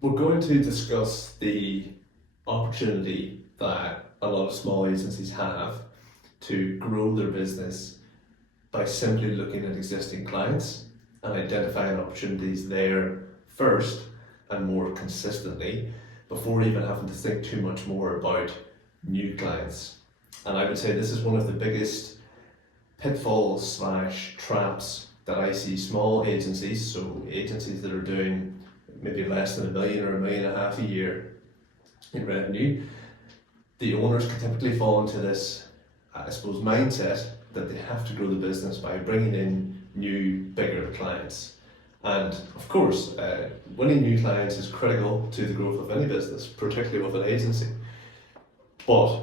We're going to discuss the opportunity that a lot of small agencies have to grow their business by simply looking at existing clients and identifying opportunities there first and more consistently before even having to think too much more about new clients. And I would say this is one of the biggest pitfalls slash traps that I see small agencies, so agencies that are doing maybe less than $1 million or $1.5 million a year in revenue. The owners can typically fall into this, I suppose, mindset that they have to grow the business by bringing in new, bigger clients. And of course, winning new clients is critical to the growth of any business, particularly with an agency, but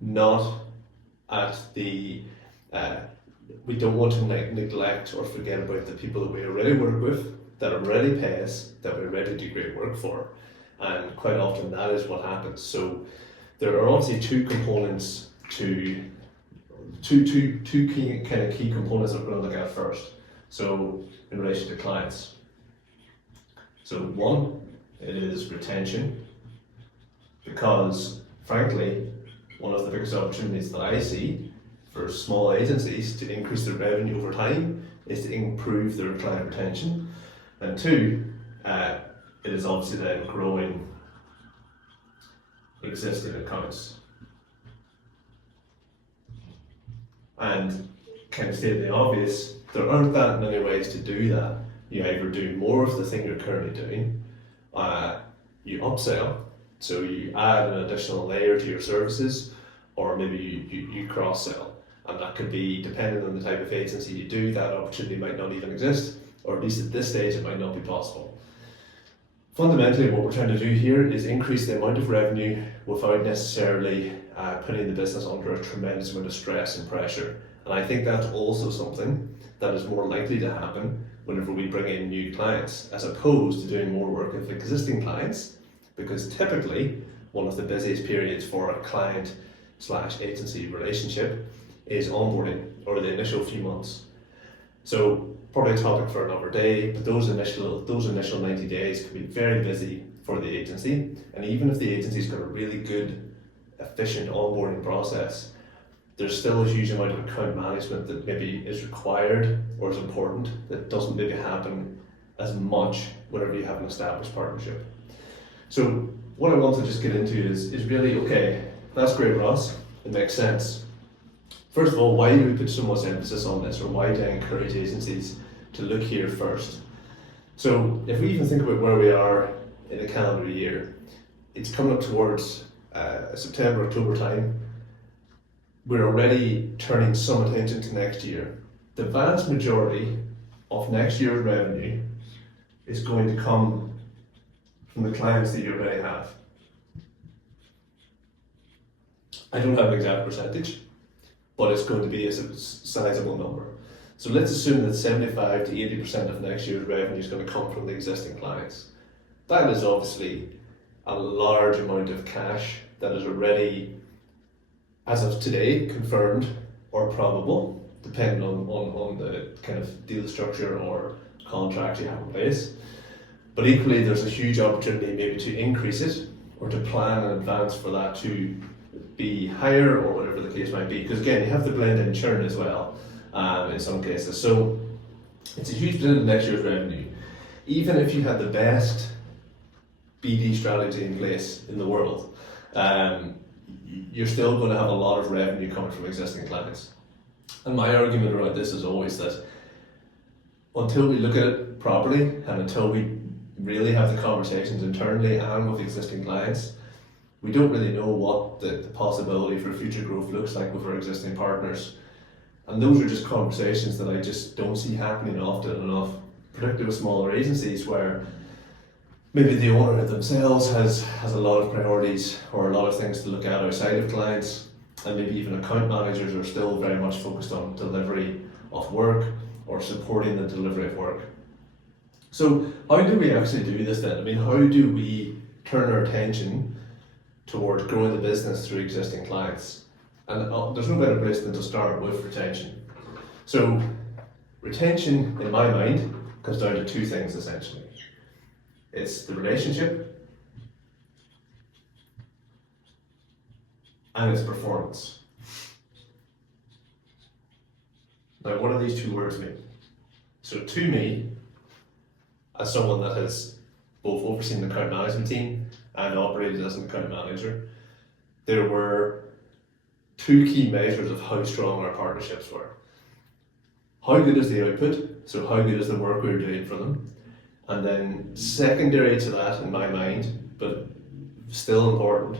not at the we don't want to neglect or forget about the people that we already work with, that already pay us, that we already do great work for. And quite often that is what happens. So there are obviously two components to two key components that we're going to look at first. So in relation to clients. So one, it is retention, because frankly, one of the biggest opportunities that I see for small agencies to increase their revenue over time is to improve their client retention. And two, it is obviously then growing existing accounts. And kind of stating the obvious, there aren't that many ways to do that. You either do more of the thing you're currently doing, you upsell, so you add an additional layer to your services, or maybe you cross-sell. And that could be, depending on the type of agency you do, that opportunity might not even exist, or at least at this stage it might not be possible. Fundamentally, what we're trying to do here is increase the amount of revenue without necessarily putting the business under a tremendous amount of stress and pressure. And I think that's also something that is more likely to happen whenever we bring in new clients, as opposed to doing more work with existing clients, because typically one of the busiest periods for a client slash agency relationship is onboarding, or the initial few months. So probably a topic for another day, but those initial 90 days can be very busy for the agency. And even if the agency's got a really good, efficient onboarding process, there's still a huge amount of account management that maybe is required or is important that doesn't maybe happen as much whenever you have an established partnership. So what I want to just get into is really, okay, that's great, Ross, it makes sense. First of all, why do we put so much emphasis on this, or why do I encourage agencies to look here first? So if we even think about where we are in a calendar year, it's coming up towards September, October time. We're already turning some attention to next year. The vast majority of next year's revenue is going to come from the clients that you already have. I don't have an exact percentage, but it's going to be a sizable number. So let's assume that 75 to 80% of next year's revenue is going to come from the existing clients. That is obviously a large amount of cash that is already, as of today, confirmed or probable, depending on the kind of deal structure or contract you have in place. But equally, there's a huge opportunity maybe to increase it, or to plan in advance for that to be higher, or whatever the case might be, because again, you have the blend in churn as well in some cases. So it's a huge percent of next year's revenue. Even if you had the best BD strategy in place in the world, you're still going to have a lot of revenue coming from existing clients. And my argument around this is always that until we look at it properly, and until we really have the conversations internally and with existing clients, we don't really know what the possibility for future growth looks like with our existing partners. And those are just conversations that I just don't see happening often enough, particularly with smaller agencies where maybe the owner themselves has a lot of priorities or a lot of things to look at outside of clients, and maybe even account managers are still very much focused on delivery of work or supporting the delivery of work. So how do we actually do this then? I mean, how do we turn our attention towards growing the business through existing clients? And there's no better place than to start with retention. So retention, in my mind, comes down to two things essentially. It's the relationship and it's performance. Now, what do these two words mean? So to me, as someone that has both overseen the account management team and operated as an account manager, there were two key measures of how strong our partnerships were. How good is the output? So how good is the work we're doing for them? And then secondary to that in my mind, but still important,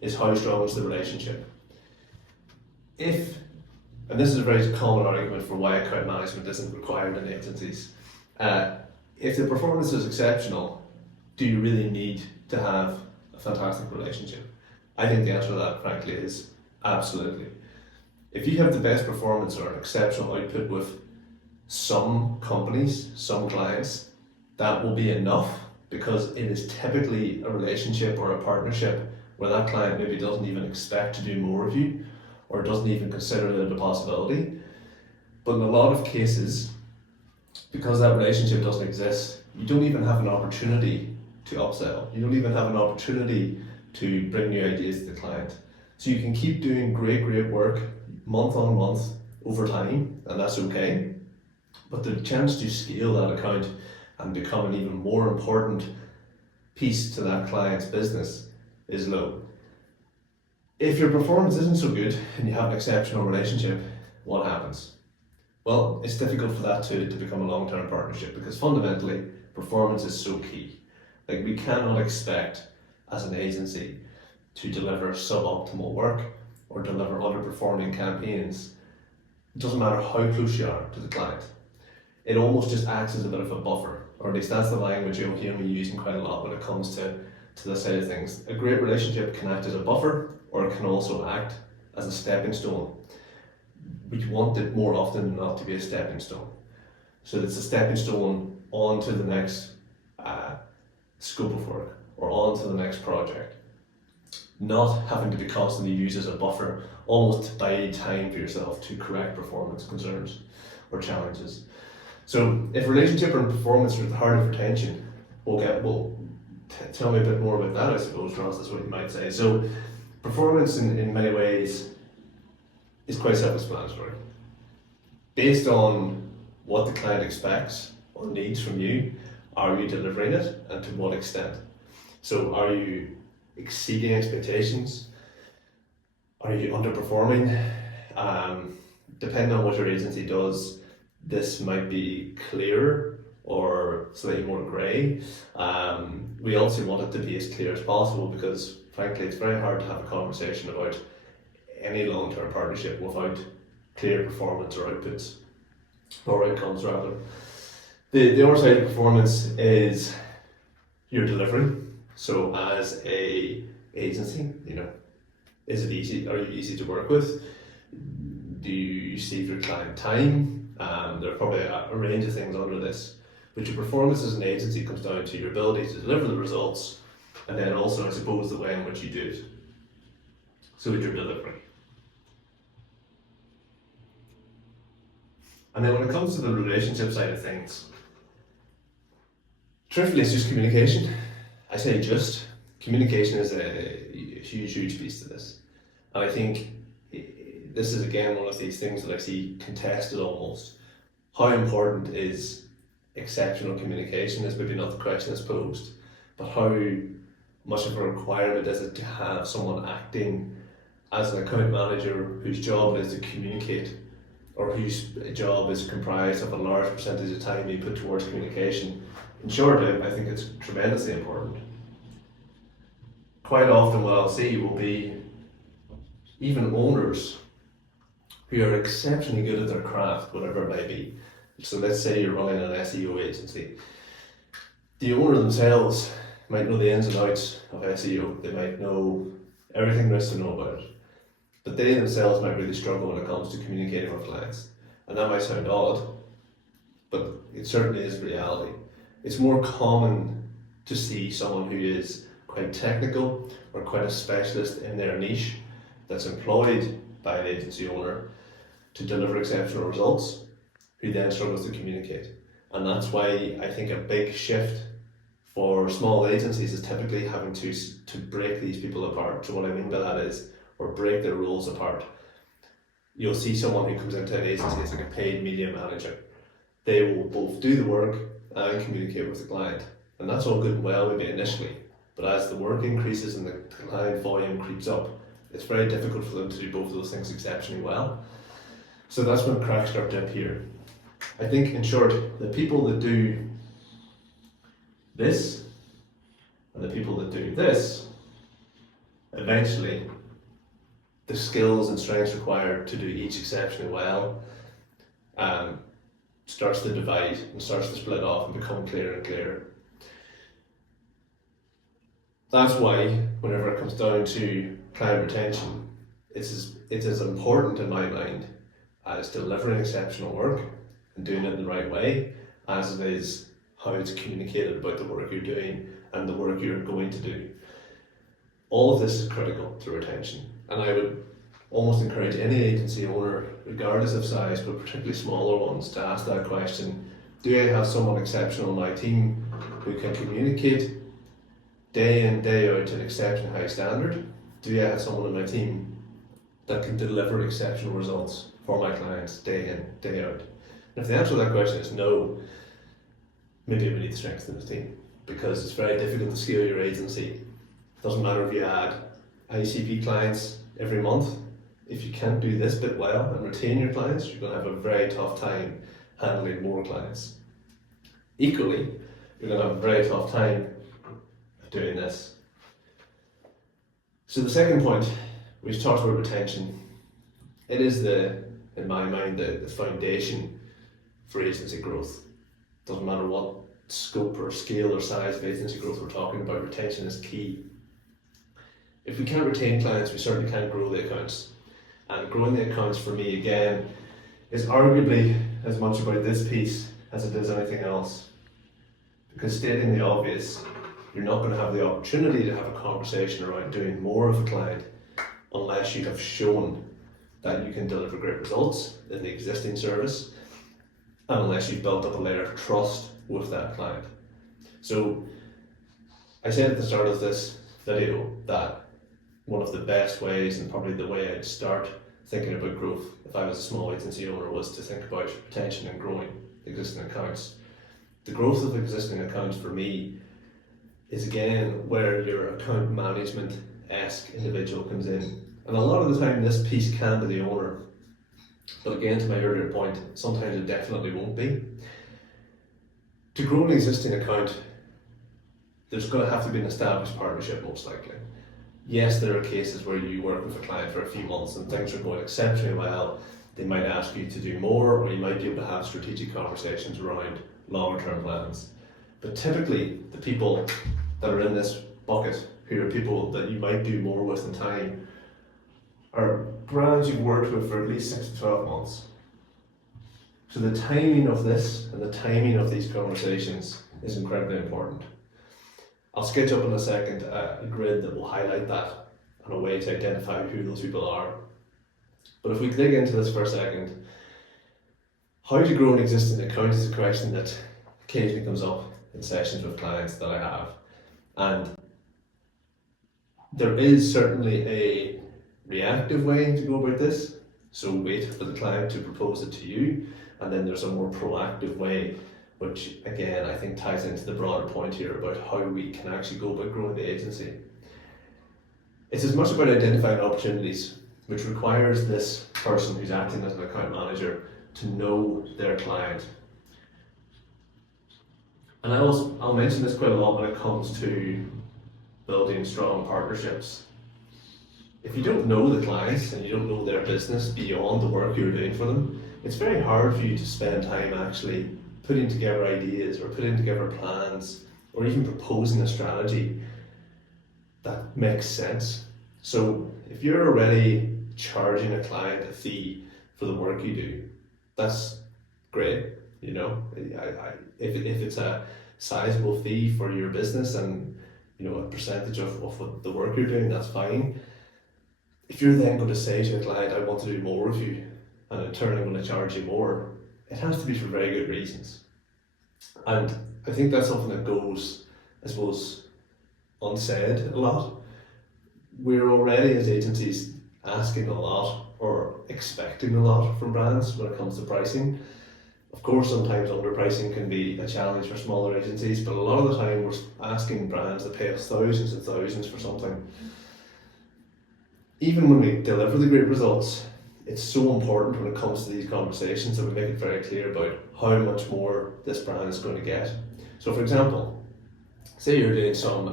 is how strong is the relationship. And this is a very common argument for why account management isn't required in agencies. If the performance is exceptional, do you really need to have a fantastic relationship? I think the answer to that, frankly, is absolutely. If you have the best performance or an exceptional output with some companies, some clients, that will be enough, because it is typically a relationship or a partnership where that client maybe doesn't even expect to do more of you or doesn't even consider it a possibility. But in a lot of cases, because that relationship doesn't exist, you don't even have an opportunity to upsell. You don't even have an opportunity to bring new ideas to the client. So you can keep doing great work month on month over time, and that's okay. But the chance to scale that account and become an even more important piece to that client's business is low. If your performance isn't so good and you have an exceptional relationship, what happens? Well, it's difficult for that to become a long-term partnership, because fundamentally, performance is so key. Like, we cannot expect as an agency to deliver suboptimal work or deliver underperforming campaigns. It doesn't matter how close you are to the client. It almost just acts as a bit of a buffer, or at least that's the language you'll hear me using quite a lot when it comes to this side of things. A great relationship can act as a buffer, or it can also act as a stepping stone. We want it more often than not to be a stepping stone. So it's a stepping stone onto the next scope of work or onto the next project. Not having to be constantly used as a buffer, almost to buy time for yourself to correct performance concerns or challenges. So if relationship and performance are at the heart of retention, tell me a bit more about that, I suppose, Ross, that's what you might say. So performance in many ways is quite self-explanatory. Based on what the client expects or needs from you, are you delivering it, and to what extent? So are you exceeding expectations? Are you underperforming? Depending on what your agency does, this might be clearer or slightly more grey. We also want it to be as clear as possible, because frankly it's very hard to have a conversation about any long-term partnership without clear performance or outputs, or outcomes rather. The other side of performance is your delivery. So as a agency, is it easy? Are you easy to work with? Do you save your client time? There are probably a range of things under this. But your performance as an agency comes down to your ability to deliver the results, and then also, I suppose, the way in which you do it. So it's your delivery. And then when it comes to the relationship side of things, truthfully, it's just communication. I say just. Communication is a huge piece to this. And I think this is again one of these things that I see contested almost. How important is exceptional communication is maybe not the question that's posed, but how much of a requirement is it to have someone acting as an account manager whose job it is to communicate, or whose job is comprised of a large percentage of time being put towards communication? In short, I think it's tremendously important. Quite often what I'll see will be even owners who are exceptionally good at their craft, whatever it may be. So let's say you're running an SEO agency. The owner themselves might know the ins and outs of SEO. They might know everything there is to know about it. But they themselves might really struggle when it comes to communicating with clients. And that might sound odd, but it certainly is reality. It's more common to see someone who is quite technical or quite a specialist in their niche that's employed by an agency owner to deliver exceptional results, who then struggles to communicate. And that's why I think a big shift for small agencies is typically having to break these people apart. So what I mean by that is, or break their roles apart. You'll see someone who comes into an agency as like a paid media manager. They will both do the work and communicate with the client. And that's all good and well maybe initially, but as the work increases and the client volume creeps up, it's very difficult for them to do both of those things exceptionally well. So that's when cracks start to appear. I think, in short, the people that do this and the people that do this, eventually the skills and strengths required to do each exceptionally well starts to divide and starts to split off and become clearer and clearer. That's why whenever it comes down to client retention, it's as important in my mind as delivering exceptional work and doing it in the right way as it is how it's communicated about the work you're doing and the work you're going to do. All of this is critical to retention, and I would almost encourage any agency owner, regardless of size, but particularly smaller ones, to ask that question: do I have someone exceptional on my team who can communicate day in, day out to an exceptionally high standard? Do I have someone on my team that can deliver exceptional results for my clients day in, day out? And if the answer to that question is no, maybe we need to strengthen the team, because it's very difficult to scale your agency. It doesn't matter if you add ICP clients every month. If you can't do this bit well and retain your clients, you're going to have a very tough time handling more clients. Equally, you're going to have a very tough time doing this. So the second point, we've talked about retention. It is in my mind, the foundation for agency growth. Doesn't matter what scope or scale or size of agency growth we're talking about, retention is key. If we can't retain clients, we certainly can't grow the accounts. And growing the accounts for me, again, is arguably as much about this piece as it is anything else. Because stating the obvious, you're not going to have the opportunity to have a conversation around doing more of a client unless you have shown that you can deliver great results in the existing service, and unless you've built up a layer of trust with that client. So I said at the start of this video that one of the best ways, and probably the way I'd start thinking about growth if I was a small agency owner, was to think about retention and growing existing accounts. The growth of existing accounts for me is again where your account management-esque individual comes in. And a lot of the time this piece can be the owner, but again, to my earlier point, sometimes it definitely won't be. To grow an existing account, there's going to have to be an established partnership most likely. Yes, there are cases where you work with a client for a few months and things are going exceptionally well. They might ask you to do more, or you might be able to have strategic conversations around longer term plans. But typically, the people that are in this bucket, who are people that you might do more with in time, are brands you've worked with for at least 6 to 12 months. So the timing of this and the timing of these conversations is incredibly important. I'll sketch up in a second a grid that will highlight that and a way to identify who those people are. But if we dig into this for a second, how to grow an existing account is a question that occasionally comes up in sessions with clients that I have. And there is certainly a reactive way to go about this, so wait for the client to propose it to you, and then there's a more proactive way, which again I think ties into the broader point here about how we can actually go about growing the agency. It's as much about identifying opportunities, which requires this person who's acting as an account manager to know their client. And I'll mention this quite a lot when it comes to building strong partnerships. If you don't know the clients and you don't know their business beyond the work you're doing for them, it's very hard for you to spend time actually putting together ideas or putting together plans or even proposing a strategy that makes sense. So if you're already charging a client a fee for the work you do, that's great. You know, if it's a sizable fee for your business and a percentage of what the work you're doing, that's fine. If you're then going to say to a client, I want to do more with you, and in turn I'm going to charge you more, it has to be for very good reasons. And I think that's something that goes I suppose, unsaid a lot. We're already as agencies asking a lot or expecting a lot from brands when it comes to pricing. Of course, sometimes underpricing can be a challenge for smaller agencies, but a lot of the time we're asking brands to pay us thousands and thousands for something. Even when we deliver the great results, it's so important when it comes to these conversations that we make it very clear about how much more this brand is going to get. So for example, say you're doing some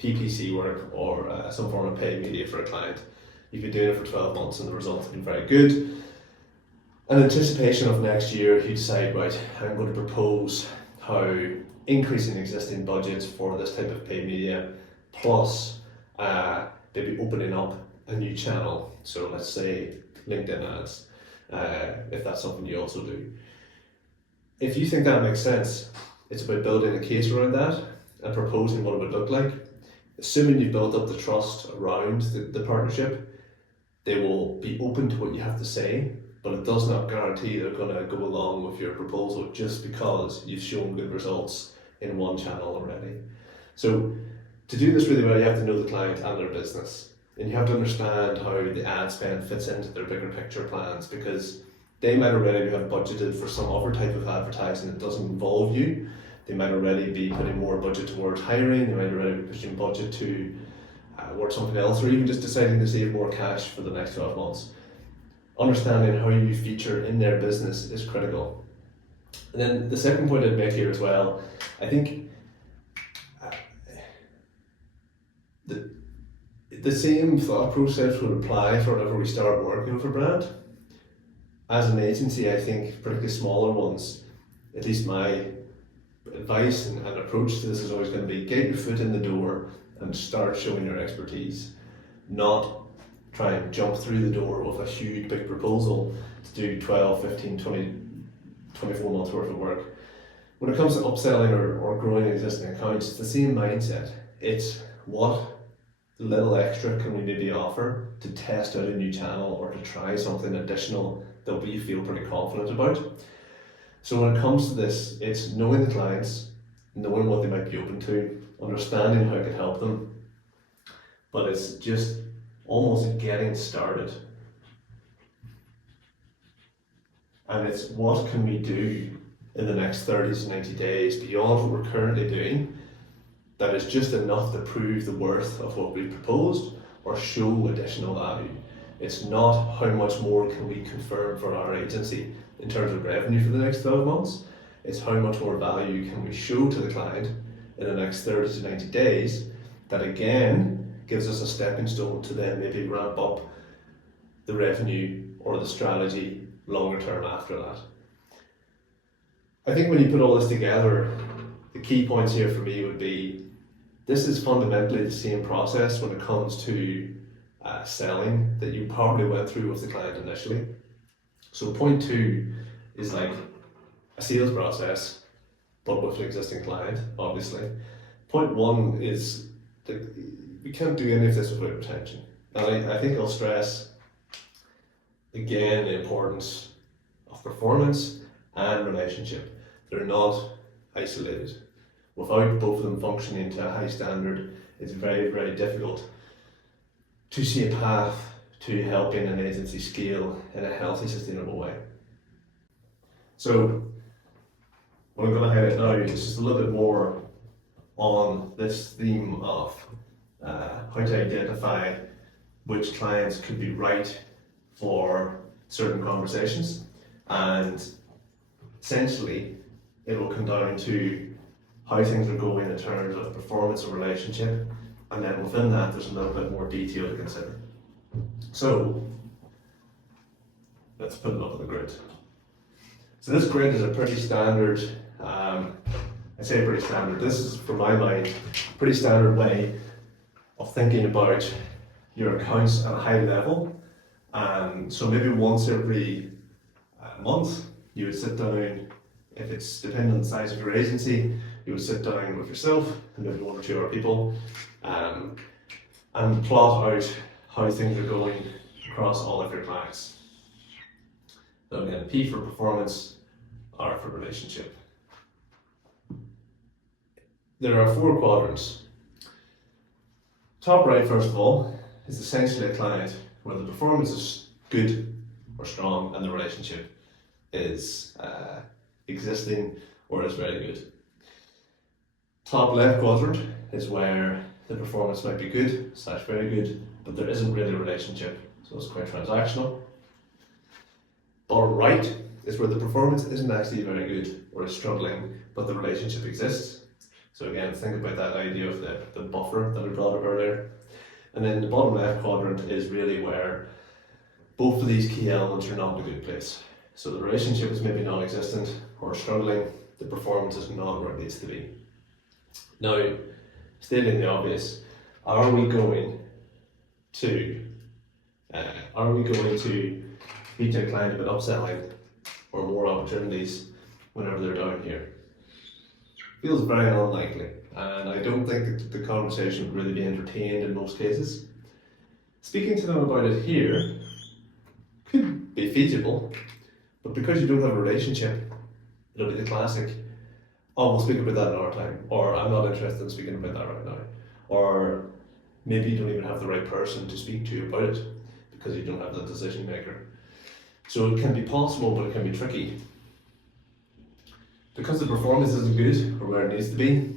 PPC work or some form of paid media for a client. You've been doing it for 12 months and the results have been very good. In anticipation of next year, you decide, right, I'm going to propose how increasing existing budgets for this type of paid media, plus maybe opening up a new channel. So let's say LinkedIn ads, if that's something you also do. If you think that makes sense, it's about building a case around that and proposing what it would look like. Assuming you've built up the trust around the partnership, they will be open to what you have to say, but it does not guarantee they're going to go along with your proposal just because you've shown good results in one channel already. So to do this really well, you have to know the client and their business. And you have to understand how the ad spend fits into their bigger picture plans, because they might already have budgeted for some other type of advertising that doesn't involve you. They might already be putting more budget towards hiring, they might already be pushing budget towards something else, or even just deciding to save more cash for the next 12 months. Understanding how you feature in their business is critical. And then the second point I'd make here as well, I think the same thought process would apply for whenever we start working with a brand. As an agency, I think particularly smaller ones, at least my advice and approach to this is always going to be get your foot in the door and start showing your expertise, not try and jump through the door with a huge big proposal to do 12, 15, 20, 24 months worth of work. When it comes to upselling or growing existing accounts, it's the same mindset. It's what little extra can we maybe offer to test out a new channel or to try something additional that we feel pretty confident about. So when it comes to this, it's knowing the clients, knowing what they might be open to, understanding how it could help them, but it's just almost getting started. And it's what can we do in the next 30 to 90 days beyond what we're currently doing that is just enough to prove the worth of what we proposed or show additional value. It's not how much more can we confirm for our agency in terms of revenue for the next 12 months, it's how much more value can we show to the client in the next 30 to 90 days that again gives us a stepping stone to then maybe ramp up the revenue or the strategy longer term after that. I think when you put all this together, the key points here for me would be this is fundamentally the same process when it comes to selling that you probably went through with the client initially. So point 2 is like a sales process, but with an existing client, obviously. Point 1 is that we can't do any of this without retention. And I think I'll stress again the importance of performance and relationship. They're not isolated. Without both of them functioning to a high standard, it's very, very difficult to see a path to helping an agency scale in a healthy, sustainable way. So what I'm going to highlight now is just a little bit more on this theme of how to identify which clients could be right for certain conversations, and essentially it will come down to how things are going in terms of performance or relationship, and then within that there's a little bit more detail to consider. So let's put it up on the grid. So this grid is a pretty standard, I say pretty standard, this is, from my mind, a pretty standard way of thinking about your accounts at a high level. So maybe once every month you would sit down, if it's depending on the size of your agency, you would sit down with yourself and maybe 1 or 2 other people and plot out how things are going across all of your clients. So again, P for performance, R for relationship. there are four quadrants. Top right, first of all, is essentially a client where the performance is good or strong and the relationship is existing or is very good. Top left quadrant is where the performance might be good / very good, but there isn't really a relationship, so it's quite transactional. Bottom right is where the performance isn't actually very good or is struggling, but the relationship exists. So again, think about that idea of the buffer that I brought up earlier. And then the bottom left quadrant is really where both of these key elements are not in a good place. So the relationship is maybe non-existent or struggling, the performance is not where it needs to be. Now, stating the obvious, are we going to teach a client about upselling or more opportunities whenever they're down here? Feels very unlikely, and I don't think that the conversation would really be entertained in most cases. Speaking to them about it here could be feasible, but because you don't have a relationship, it'll be the classic, oh, we'll speak about that another time, or I'm not interested in speaking about that right now, or maybe you don't even have the right person to speak to about it because you don't have the decision maker. So it can be possible, but it can be tricky. Because the performance isn't good or where it needs to be,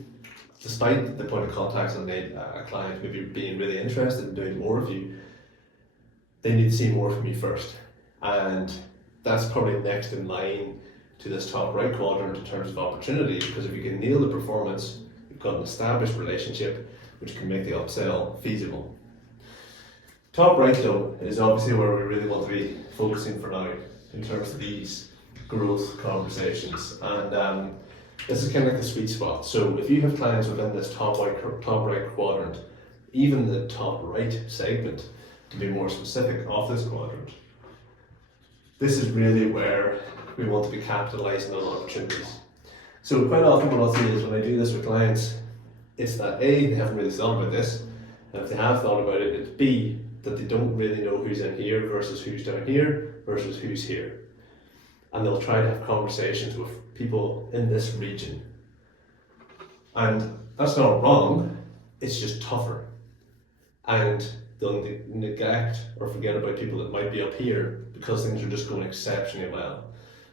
despite the point of contact and a client maybe being really interested in doing more of you, they need to see more from you first. And that's probably next in line to this top right quadrant in terms of opportunity, because if you can nail the performance, you've got an established relationship which can make the upsell feasible. Top right though is obviously where we really want to be focusing for now in terms of these growth conversations, and this is kind of like the sweet spot. So if you have clients within this top right quadrant, even the top right segment, to be more specific, of this quadrant, this is really where we want to be capitalizing on opportunities. So quite often what I'll see is when I do this with clients, it's that A, they haven't really thought about this, and if they have thought about it, it's B, that they don't really know who's in here versus who's down here versus who's here. And they'll try to have conversations with people in this region. And that's not wrong, it's just tougher. And they'll neglect or forget about people that might be up here because things are just going exceptionally well.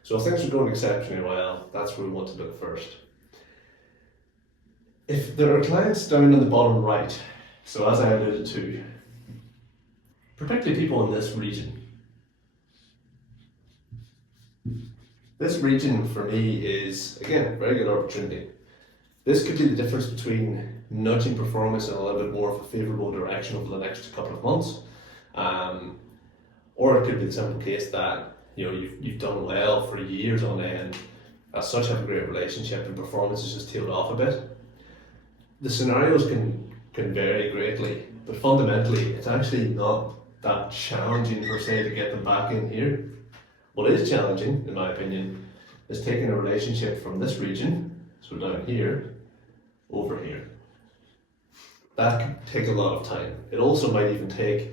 So if things are going exceptionally well, that's where we want to look first. If there are clients down in the bottom right, so as I alluded to, particularly people in this region, this region for me is, again, a very good opportunity. This could be the difference between nudging performance in a little bit more of a favourable direction over the next couple of months, or it could be the simple case that you've done well for years on end, as such have a great relationship, and performance has just tailed off a bit. The scenarios can vary greatly, but fundamentally it's actually not that challenging per se to get them back in here. What is challenging, in my opinion, is taking a relationship from this region, so down here, over here. That could take a lot of time. It also might even take,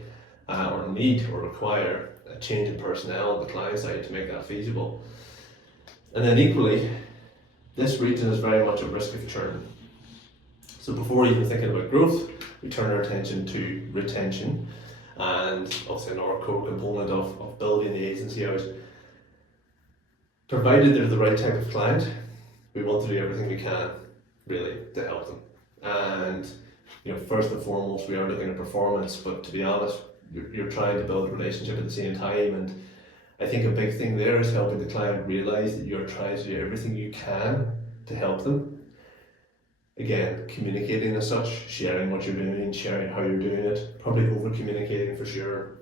or need, or require a change in personnel on the client side to make that feasible. And then equally, this region is very much at risk of churn. So before even thinking about growth, we turn our attention to retention, and obviously another core component of building the agency out. Provided they're the right type of client, we want to do everything we can, really, to help them. And first and foremost, we are looking at performance, but to be honest, you're trying to build a relationship at the same time. And I think a big thing there is helping the client realize that you're trying to do everything you can to help them. Again, communicating as such, sharing what you're doing, sharing how you're doing it, probably over communicating for sure.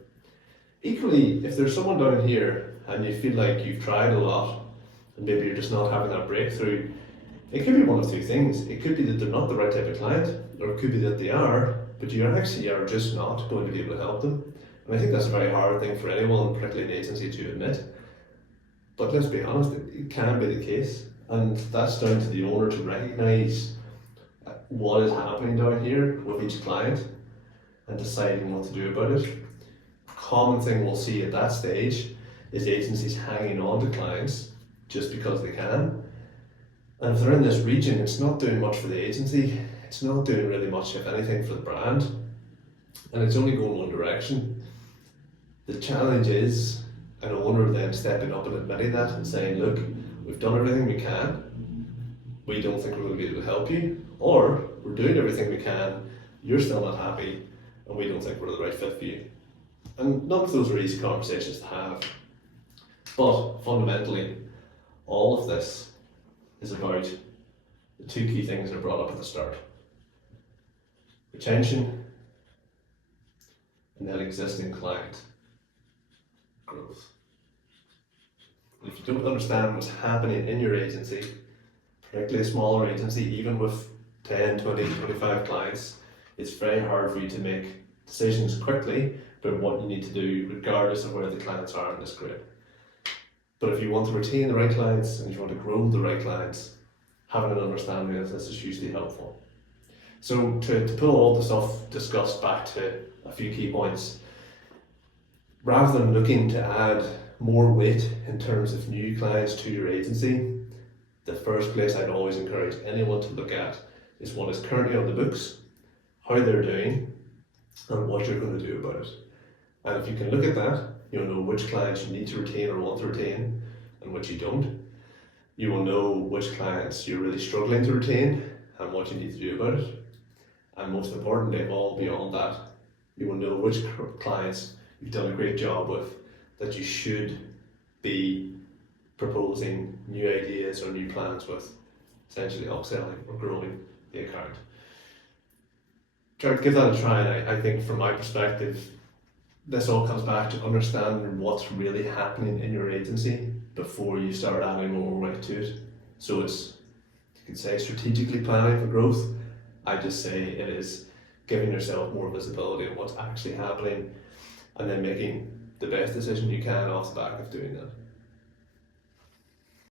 Equally, if there's someone down here and you feel like you've tried a lot and maybe you're just not having that breakthrough, it could be one of two things. It could be that they're not the right type of client, or it could be that they are, but you actually are just not going to be able to help them. And I think that's a very hard thing for anyone, particularly an agency, to admit. But let's be honest, it can be the case, and that's down to the owner to recognise what is happening down here with each client and deciding what to do about it. A common thing we'll see at that stage is agencies hanging on to clients just because they can, And if they're in this region, it's not doing much for the agency, it's not doing really much, if anything, for the brand, and it's only going one direction. The challenge is an owner then stepping up and admitting that and saying, look, we've done everything we can, we don't think we're going to be able to help you, or we're doing everything we can, you're still not happy, and we don't think we're the right fit for you. And none of those are easy conversations to have. But fundamentally, all of this is about the two key things that are brought up at the start: retention and then existing client growth. And if you don't understand what's happening in your agency, particularly a smaller agency, even with 10, 20, 25 clients, it's very hard for you to make decisions quickly about what you need to do, regardless of where the clients are in this grid. But if you want to retain the right clients and if you want to grow the right clients, having an understanding of this is hugely helpful. So to pull all the stuff discussed back to a few key points, rather than looking to add more weight in terms of new clients to your agency, the first place I'd always encourage anyone to look at is what is currently on the books, how they're doing, and what you're going to do about it. And if you can look at that, you'll know which clients you need to retain or want to retain and which you don't. You will know which clients you're really struggling to retain and what you need to do about it. And most importantly of all, beyond that, you will know which clients you've done a great job with that you should be proposing new ideas or new plans with, essentially upselling or growing the account. Try to give that a try, and I think from my perspective, this all comes back to understanding what's really happening in your agency before you start adding more weight to it. So it's, you could say, strategically planning for growth. I just say it is giving yourself more visibility on what's actually happening and then making the best decision you can off the back of doing that.